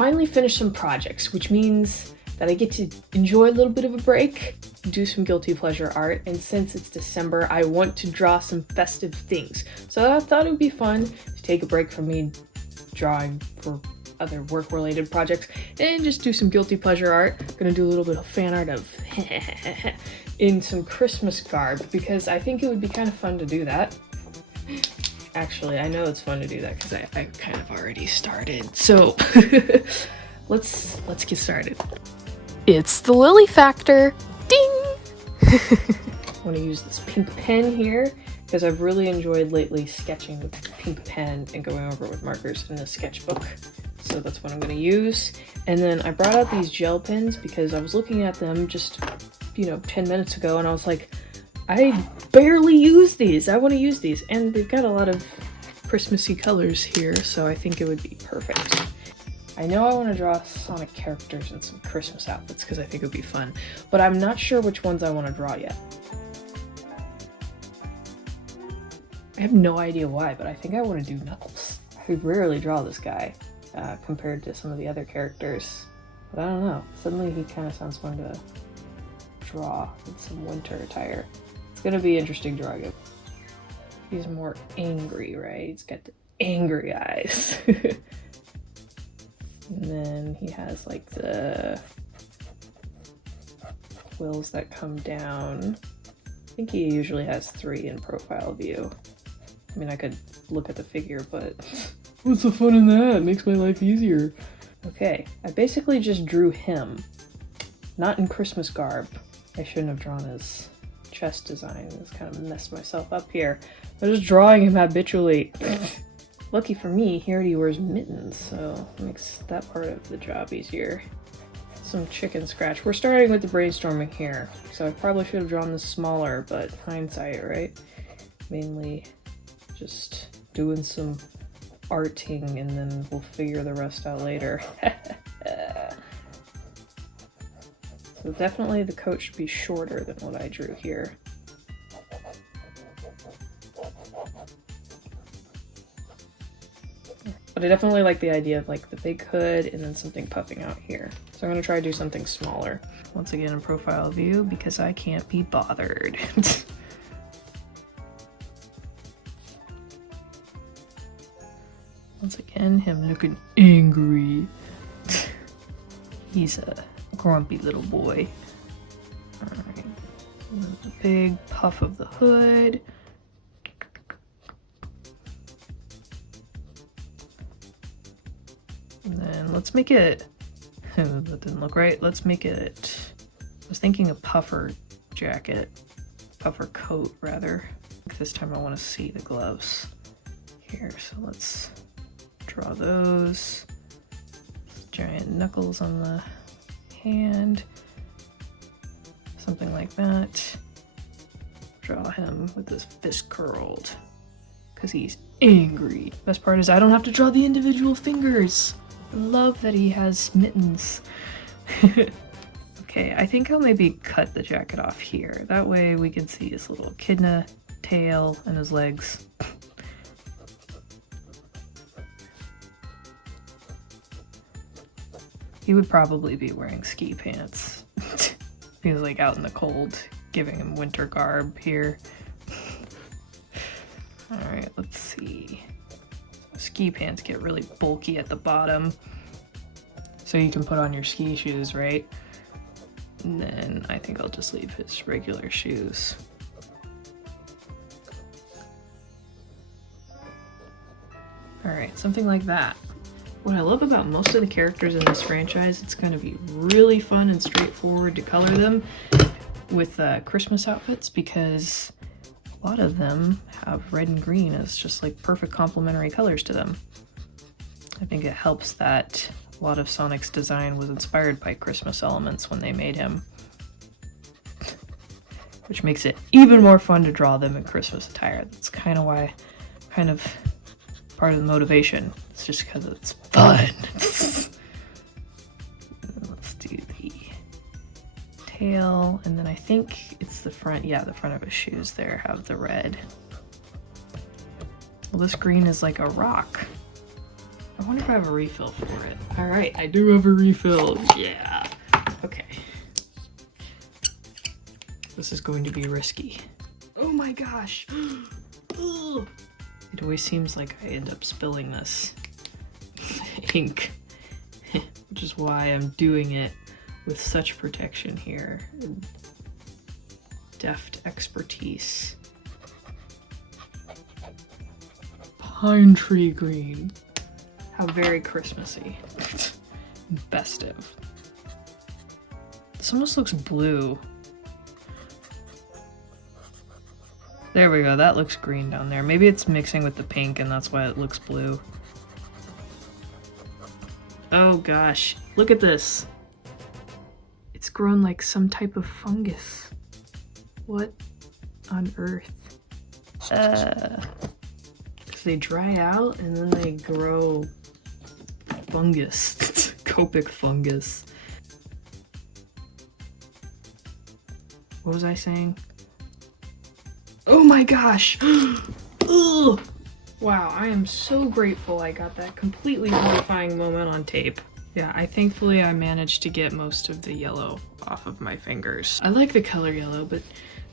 finally finished some projects, which means that I get to enjoy a little bit of a break, do some guilty pleasure art, and since it's December, I want to draw some festive things. So I thought it would be fun to take a break from me drawing for other work-related projects and just do some guilty pleasure art. I'm gonna do a little bit of fan art of in some Christmas garb because I think it would be kind of fun to do that. Actually, I know it's fun to do that because I kind of already started. So let's get started. It's the Lily Factor! Ding! I want to use this pink pen here because I've really enjoyed lately sketching with the pink pen and going over with markers in the sketchbook. So that's what I'm going to use. And then I brought out these gel pens because I was looking at them just, 10 minutes ago and I was like, I barely use these. I want to use these. And they've got a lot of Christmassy colors here, so I think it would be perfect. I know I want to draw Sonic characters in some Christmas outfits because I think it would be fun, but I'm not sure which ones I want to draw yet. I have no idea why, but I think I want to do Knuckles. I rarely draw this guy compared to some of the other characters, but I don't know. Suddenly he kind of sounds fun to draw in some winter attire. It's going to be interesting drawing him. He's more angry, right? He's got the angry eyes. And then he has like the quills that come down. I think he usually has 3 in profile view. I mean, I could look at the figure, but what's the fun in that? It makes my life easier. Okay, I basically just drew him. Not in Christmas garb. I shouldn't have drawn his chest design. I just kind of messed myself up here. I'm just drawing him habitually. Lucky for me, he already wears mittens, so it makes that part of the job easier. Some chicken scratch. We're starting with the brainstorming here, so I probably should have drawn this smaller, but hindsight, right? Mainly just doing some arting and then we'll figure the rest out later. So definitely the coat should be shorter than what I drew here. But I definitely like the idea of like the big hood and then something puffing out here. So I'm gonna try to do something smaller. Once again in profile view because I can't be bothered. Once again, him looking angry. He's a grumpy little boy. Alright. The big puff of the hood. And then let's make it, that didn't look right. Let's make it, I was thinking a puffer jacket, puffer coat rather. This time I want to see the gloves here. So let's draw those. Giant knuckles on the hand. Something like that. Draw him with his fist curled because he's angry. Best part is I don't have to draw the individual fingers. I love that he has mittens. Okay, I think I'll maybe cut the jacket off here. That way we can see his little echidna tail and his legs. He would probably be wearing ski pants. He's like out in the cold, giving him winter garb here. Alright, let's see. Ski pants get really bulky at the bottom. So you can put on your ski shoes, right? And then I think I'll just leave his regular shoes. Alright, something like that. What I love about most of the characters in this franchise, it's going to be really fun and straightforward to color them with Christmas outfits because a lot of them have red and green as just like perfect complementary colors to them. I think it helps that a lot of Sonic's design was inspired by Christmas elements when they made him, which makes it even more fun to draw them in Christmas attire. That's kind of why, part of the motivation. It's just because it's fun. Let's do the tail, and then I think it's the front. Yeah, the front of his shoes there have the red. Well, this green is like a rock. I wonder if I have a refill for it. All right, I do have a refill. Yeah. Okay. This is going to be risky. Oh my gosh. Ugh. It always seems like I end up spilling this ink, which is why I'm doing it with such protection here. Deft expertise. Pine tree green. How very Christmassy. Festive. This almost looks blue. There we go, that looks green down there. Maybe it's mixing with the pink and that's why it looks blue. Oh gosh, look at this. It's grown like some type of fungus. What on earth? Because they dry out and then they grow fungus. Copic fungus. What was I saying? Oh my gosh! Ugh! Wow, I am so grateful I got that completely horrifying moment on tape. Yeah, thankfully I managed to get most of the yellow off of my fingers. I like the color yellow, but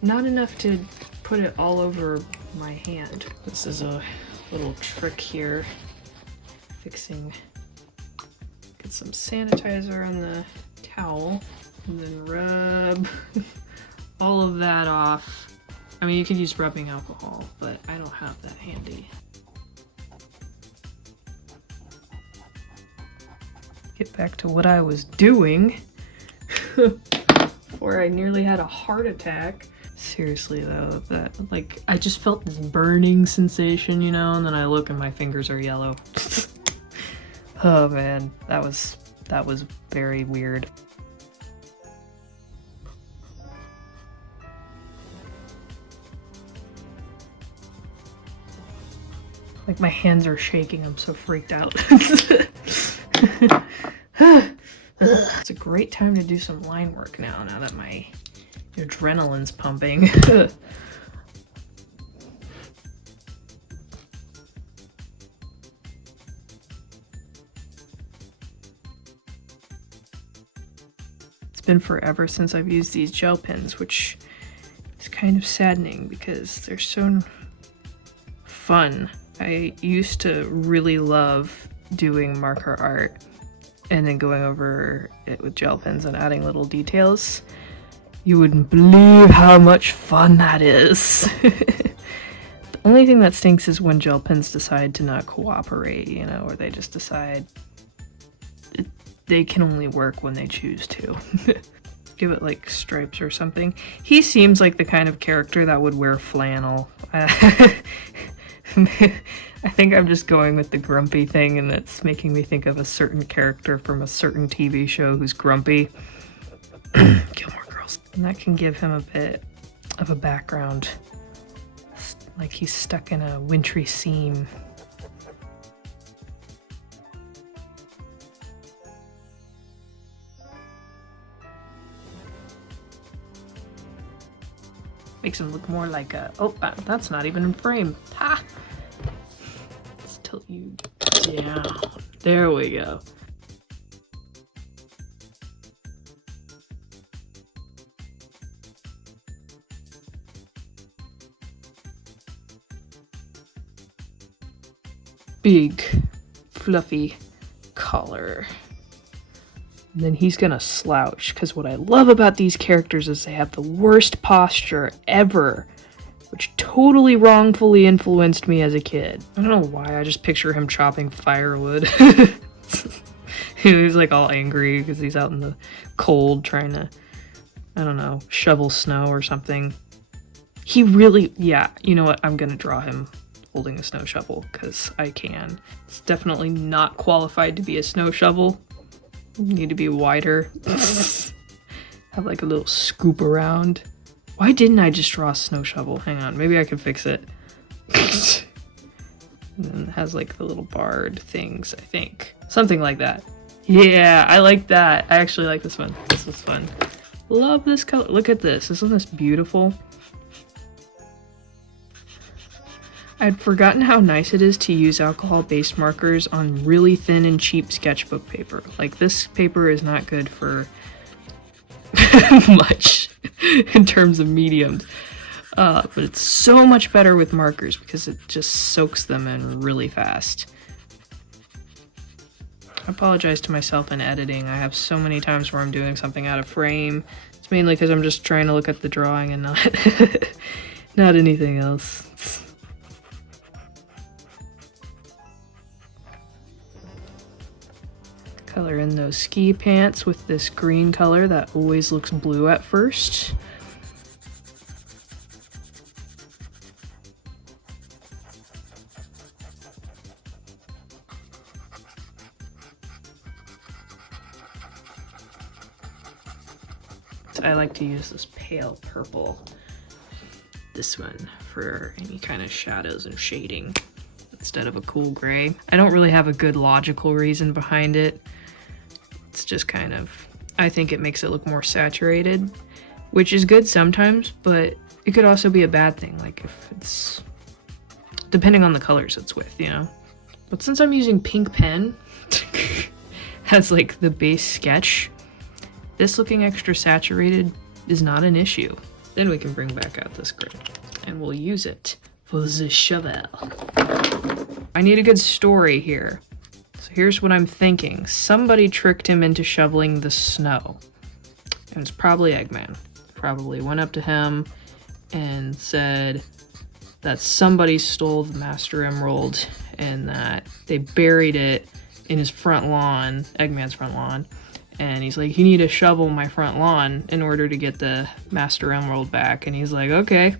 not enough to put it all over my hand. This is a little trick here. Fixing, get some sanitizer on the towel, and then rub all of that off. I mean, you could use rubbing alcohol, but I don't have that handy. Get back to what I was doing before I nearly had a heart attack. Seriously though, that, like, I just felt this burning sensation, you know, and then I look and my fingers are yellow. Oh man, that was very weird. Like my hands are shaking, I'm so freaked out. It's a great time to do some line work now that my adrenaline's pumping. It's been forever since I've used these gel pens, which is kind of saddening because they're so fun. I used to really love doing marker art and then going over it with gel pens and adding little details. You wouldn't believe how much fun that is. The only thing that stinks is when gel pens decide to not cooperate, you know, or they just decide they can only work when they choose to. Give it like stripes or something. He seems like the kind of character that would wear flannel. I think I'm just going with the grumpy thing, and that's making me think of a certain character from a certain TV show who's grumpy. Gilmore Girls. And that can give him a bit of a background. Like he's stuck in a wintry scene. Makes him look more like a... Oh, that's not even in frame. Ha! Let's tilt you down. There we go. Big, fluffy collar. And then he's gonna slouch, because what I love about these characters is they have the worst posture ever, which totally wrongfully influenced me as a kid. I don't know why, I just picture him chopping firewood. He's like all angry because he's out in the cold trying to, I don't know, shovel snow or something. He really, yeah, you know what, I'm gonna draw him holding a snow shovel, because I can. It's definitely not qualified to be a snow shovel. Need to be wider. Have like a little scoop around. Why didn't I just draw a snow shovel? Hang on, maybe I can fix it. And then it has like the little barred things, I think. Something like that. Yeah, I like that. I actually like this one. This was fun. Love this color. Look at this. Isn't this beautiful? I'd forgotten how nice it is to use alcohol-based markers on really thin and cheap sketchbook paper. Like, this paper is not good for much in terms of mediums. But it's so much better with markers because it just soaks them in really fast. I apologize to myself in editing. I have so many times where I'm doing something out of frame. It's mainly because I'm just trying to look at the drawing and not, not anything else. Color in those ski pants with this green color that always looks blue at first. I like to use this pale purple, this one, for any kind of shadows and shading instead of a cool gray. I don't really have a good logical reason behind it. It's just kind of, I think it makes it look more saturated, which is good sometimes, but it could also be a bad thing, like if it's, depending on the colors it's with, you know? But since I'm using pink pen as like the base sketch, this looking extra saturated is not an issue. Then we can bring back out this gray and we'll use it for the shovel. I need a good story here. So here's what I'm thinking. Somebody tricked him into shoveling the snow. And it's probably Eggman. Probably went up to him and said that somebody stole the Master Emerald and that they buried it in his front lawn, Eggman's front lawn. And he's like, you need to shovel my front lawn in order to get the Master Emerald back. And he's like, okay.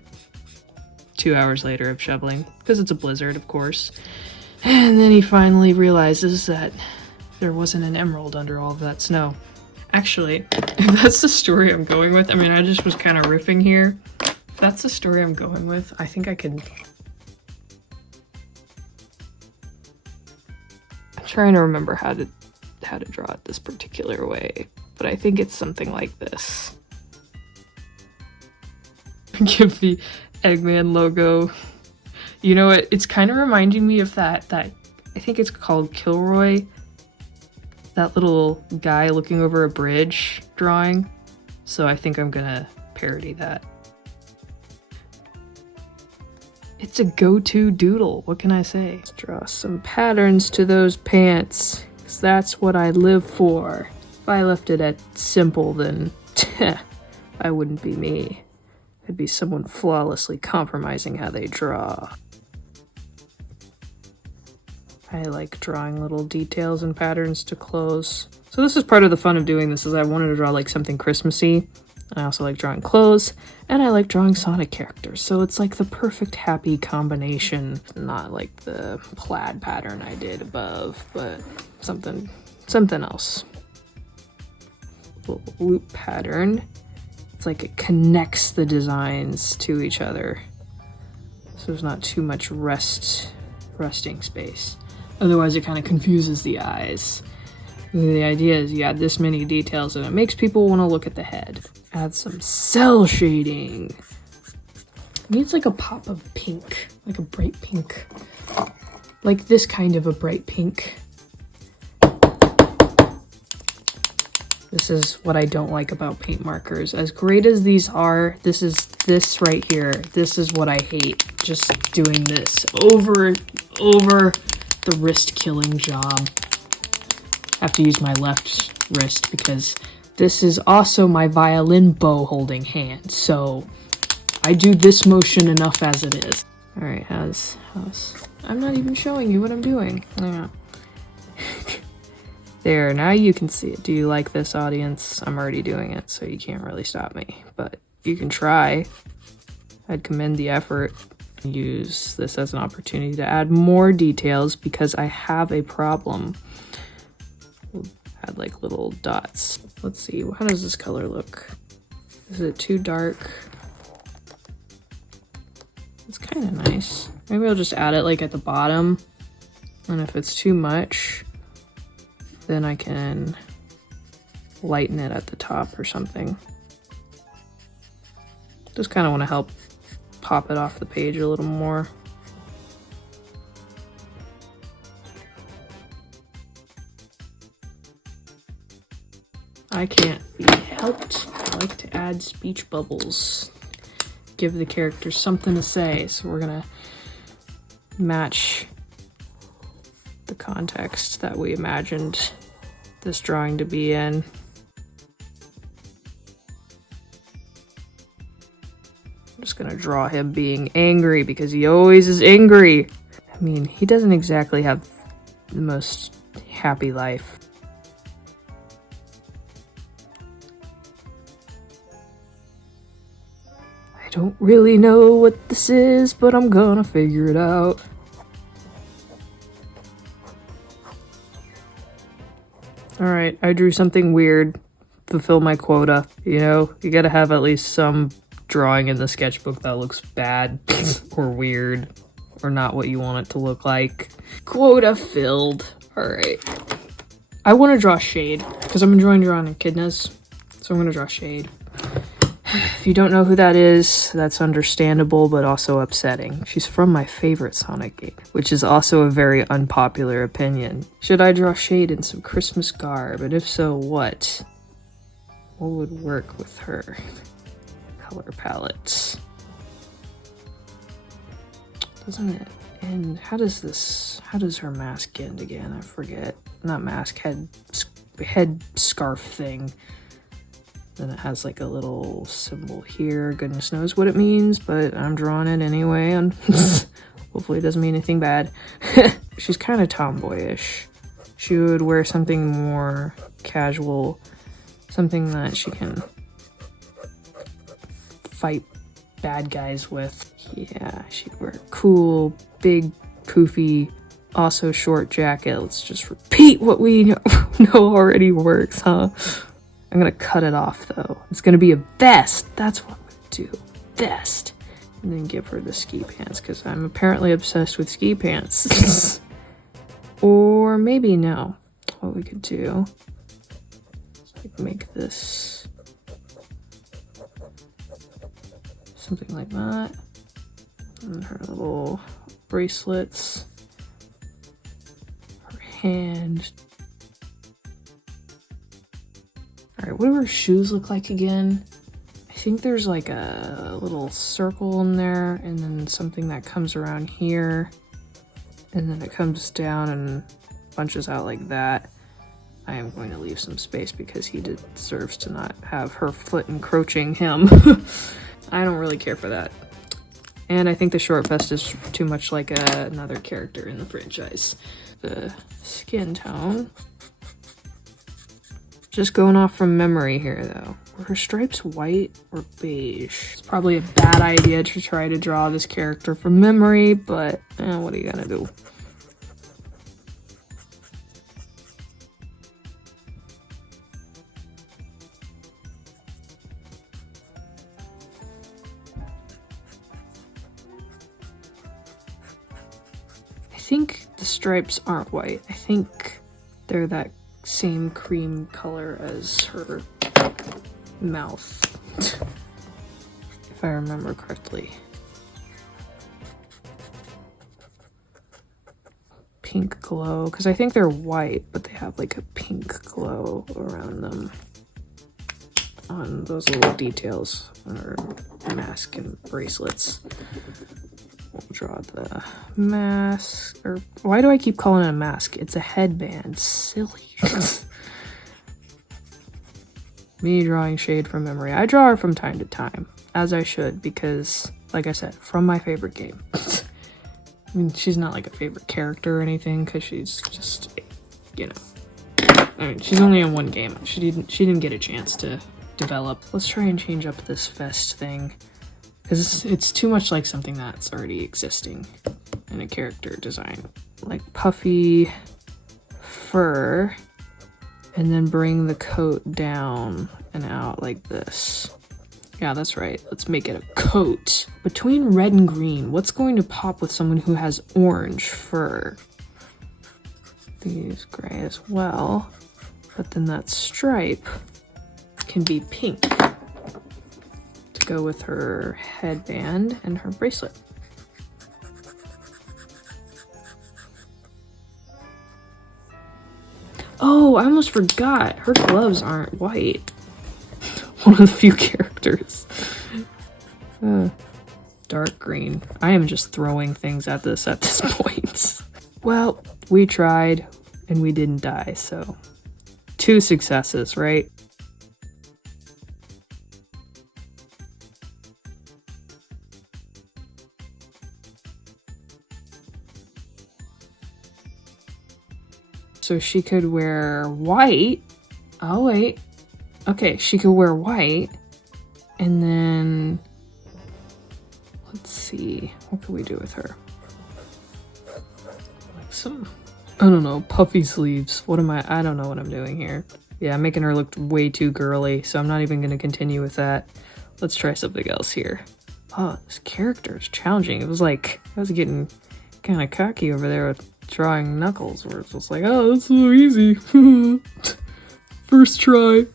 2 hours later of shoveling, because it's a blizzard, of course. And then he finally realizes that there wasn't an emerald under all of that snow. Actually, if that's the story I'm going with, I mean, I just was kind of riffing here. If that's the story I'm going with, I think I could... I'm trying to remember how to draw it this particular way, but I think it's something like this. Give the Eggman logo. You know what? It's kind of reminding me of that I think it's called Kilroy. That little guy looking over a bridge drawing. So I think I'm gonna parody that. It's a go-to doodle. What can I say? Let's draw some patterns to those pants. That's what I live for. If I left it at simple, then I wouldn't be me. I'd be someone flawlessly compromising how they draw. I like drawing little details and patterns to clothes. So this is part of the fun of doing this, is I wanted to draw like something Christmassy. I also like drawing clothes, and I like drawing Sonic characters. So it's like the perfect happy combination. Not like the plaid pattern I did above, but something else. Little loop pattern. It's like it connects the designs to each other. So there's not too much resting space. Otherwise it kind of confuses the eyes. The idea is you add this many details and it makes people want to look at the head. Add some cell shading. It needs like a pop of pink, like a bright pink. Like this kind of a bright pink. This is what I don't like about paint markers. As great as these are, this right here. This is what I hate. Just doing this over the wrist killing job. I have to use my left wrist because this is also my violin bow holding hand. So I do this motion enough as it is. All right, how's I'm not even showing you what I'm doing. Yeah. There, now you can see it. Do you like this, audience? I'm already doing it, so you can't really stop me. But you can try. I'd commend the effort. Use this as an opportunity to add more details because I have a problem. We'll add like little dots. Let's see, how does this color look? Is it too dark? It's kind of nice. Maybe I'll just add it like at the bottom. And if it's too much, then I can lighten it at the top or something. Just kind of want to help pop it off the page a little more. I can't be helped. I like to add speech bubbles. Give the character something to say. So we're gonna match the context that we imagined this drawing to be in. I'm just gonna draw him being angry because he always is angry. I mean, he doesn't exactly have the most happy life. I don't really know what this is, but I'm gonna figure it out. Alright, I drew something weird. Fulfill my quota. You know, you gotta have at least some drawing in the sketchbook that looks bad or weird or not what you want it to look like. Quota filled. Alright. I want to draw shade because I'm enjoying drawing echidnas, so I'm going to draw shade. If you don't know who that is, that's understandable but also upsetting. She's from my favorite Sonic game, which is also a very unpopular opinion. Should I draw shade in some Christmas garb, and if so, what? What would work with her? Color palettes. Doesn't it end? How does her mask end again? I forget. Not mask, head scarf thing. Then it has like a little symbol here. Goodness knows what it means, but I'm drawing it anyway. And hopefully it doesn't mean anything bad. She's kind of tomboyish. She would wear something more casual, something that she can fight bad guys with. Yeah, she'd wear a cool, big, poofy, also short jacket. Let's just repeat what we know already works, huh? I'm gonna cut it off though. It's gonna be a vest. That's what I'm gonna do. Vest. And then give her the ski pants because I'm apparently obsessed with ski pants. Or maybe no. What we could do is like make this something like that. And her little bracelets. Her hand. Alright, what do her shoes look like again? I think there's like a little circle in there and then something that comes around here. And then it comes down and bunches out like that. I am going to leave some space because he deserves to not have her foot encroaching him. I don't really care for that. And I think the short vest is too much like another character in the franchise. The skin tone. Just going off from memory here though. Were her stripes white or beige? It's probably a bad idea to try to draw this character from memory, but what are you gonna do? I think the stripes aren't white. I think they're that same cream color as her mouth, if I remember correctly. Pink glow, because I think they're white, but they have like a pink glow around them on those little details on her mask and bracelets. We'll draw the mask, or why do I keep calling it a mask? It's a headband. Silly. Me drawing shade from memory. I draw her from time to time, as I should, because, like I said, from my favorite game. I mean, she's not like a favorite character or anything, because she's just, you know. I mean, she's only in one game. She didn't get a chance to develop. Let's try and change up this vest thing. Because it's too much like something that's already existing in a character design. Like puffy fur, and then bring the coat down and out like this. Yeah, that's right. Let's make it a coat. Between red and green, what's going to pop with someone who has orange fur? These gray as well. But then that stripe can be pink. Go with her headband and her bracelet. Oh, Oh, I almost forgot. Her gloves aren't white. One of the few characters. Dark green. I am just throwing things at this point. Well, we tried and we didn't die, so 2 successes, right? So she could wear white. Oh, wait. Okay, she could wear white. And then... let's see. What can we do with her? Like some... I don't know. Puffy sleeves. What am I don't know what I'm doing here. Yeah, I'm making her look way too girly, so I'm not even going to continue with that. Let's try something else here. Oh, this character is challenging. It was like... I was getting kind of cocky over there with drawing Knuckles, where it's just like, oh, that's so easy. First try.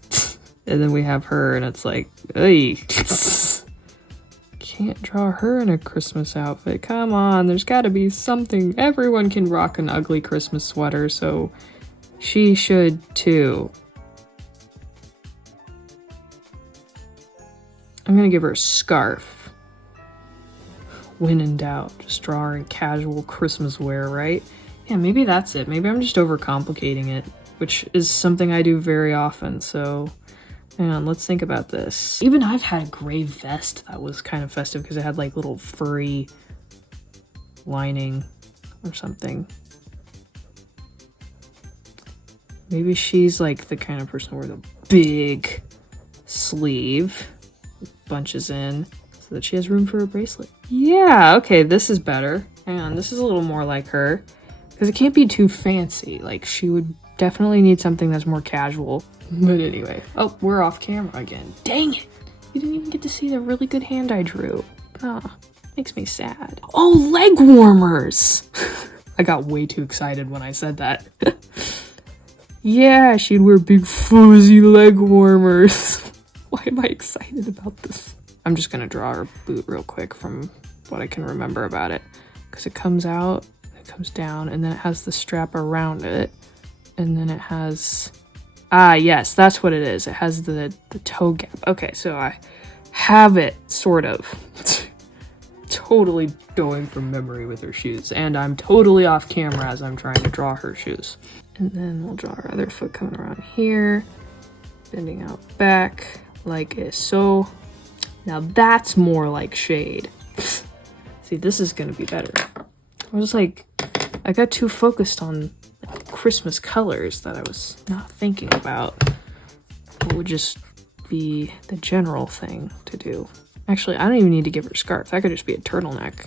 And then we have her, and it's like, hey, can't draw her in a Christmas outfit. Come on, there's got to be something. Everyone can rock an ugly Christmas sweater, so she should too. I'm gonna give her a scarf. When in doubt, just draw her in casual Christmas wear, right? Yeah, maybe that's it. Maybe I'm just overcomplicating it, which is something I do very often, so hang on, let's think about this. Even I've had a gray vest that was kind of festive because it had like little furry lining or something. Maybe she's like the kind of person who wears a big sleeve, bunches in, so that she has room for a bracelet. Yeah, okay, this is better. Hang on, this is a little more like her. Because it can't be too fancy. Like, she would definitely need something that's more casual. But anyway. Oh, we're off camera again. Dang it! You didn't even get to see the really good hand I drew. Ah, makes me sad. Oh, leg warmers! I got way too excited when I said that. Yeah, she'd wear big fuzzy leg warmers. Why am I excited about this? I'm just gonna draw her boot real quick from what I can remember about it. Because it comes out, it comes down, and then it has the strap around it. And then it has... Ah, yes, that's what it is. It has the toe gap. Okay, so I have it, sort of. Totally going from memory with her shoes. And I'm totally off camera as I'm trying to draw her shoes. And then we'll draw our other foot coming around here. Bending out back, like so. Now that's more like shade. See, this is gonna be better. I was like, I got too focused on Christmas colors that I was not thinking about what would just be the general thing to do. Actually, I don't even need to give her a scarf. That could just be a turtleneck.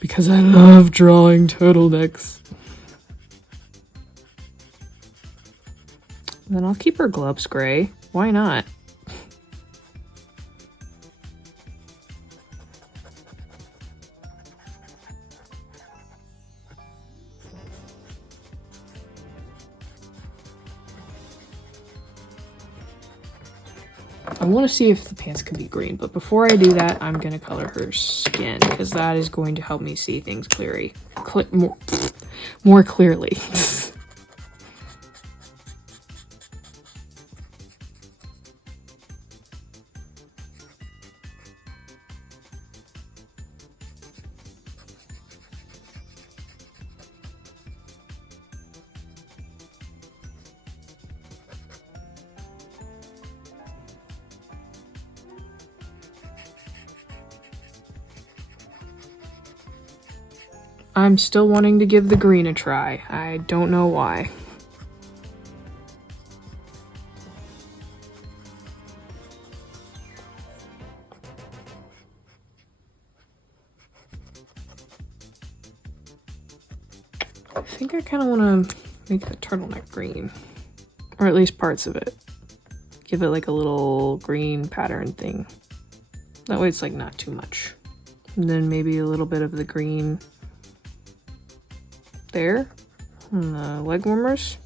Because I love drawing turtlenecks. Then I'll keep her gloves gray. Why not? I want to see if the pants can be green, but before I do that, I'm going to color her skin, because that is going to help me see things more clearly. I'm still wanting to give the green a try. I don't know why. I think I kind of want to make the turtleneck green. Or at least parts of it. Give it like a little green pattern thing. That way it's like not too much. And then maybe a little bit of the green there, and the leg warmers.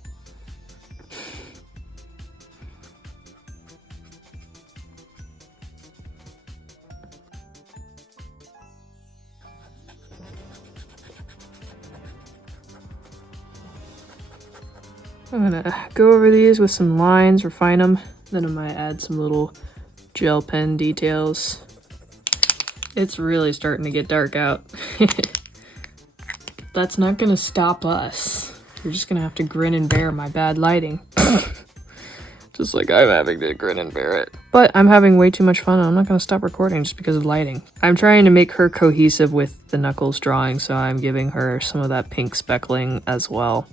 I'm gonna go over these with some lines, refine them, then I might add some little gel pen details. It's really starting to get dark out. That's not gonna stop us. We're just gonna have to grin and bear my bad lighting. Just like I'm having to grin and bear it. But I'm having way too much fun and I'm not gonna stop recording just because of lighting. I'm trying to make her cohesive with the knuckles drawing, so I'm giving her some of that pink speckling as well.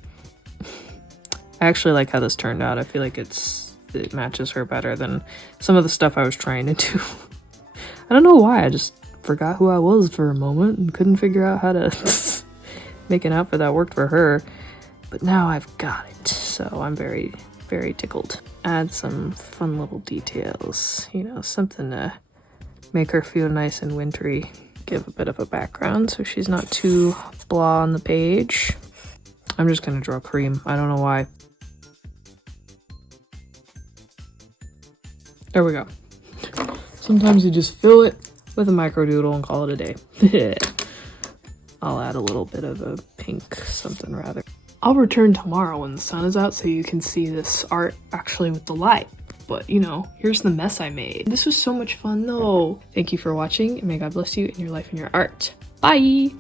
I actually like how this turned out. I feel like it matches her better than some of the stuff I was trying to do. I don't know why, I just forgot who I was for a moment and couldn't figure out how to make an outfit that worked for her. But now I've got it, so I'm very, very tickled. Add some fun little details, you know, something to make her feel nice and wintry. Give a bit of a background so she's not too blah on the page. I'm just gonna draw cream, I don't know why. There we go. Sometimes you just fill it with a microdoodle and call it a day. I'll add a little bit of a pink something rather. I'll return tomorrow when the sun is out so you can see this art actually with the light. But, you know, here's the mess I made. This was so much fun though. Thank you for watching and may God bless you in your life and your art. Bye!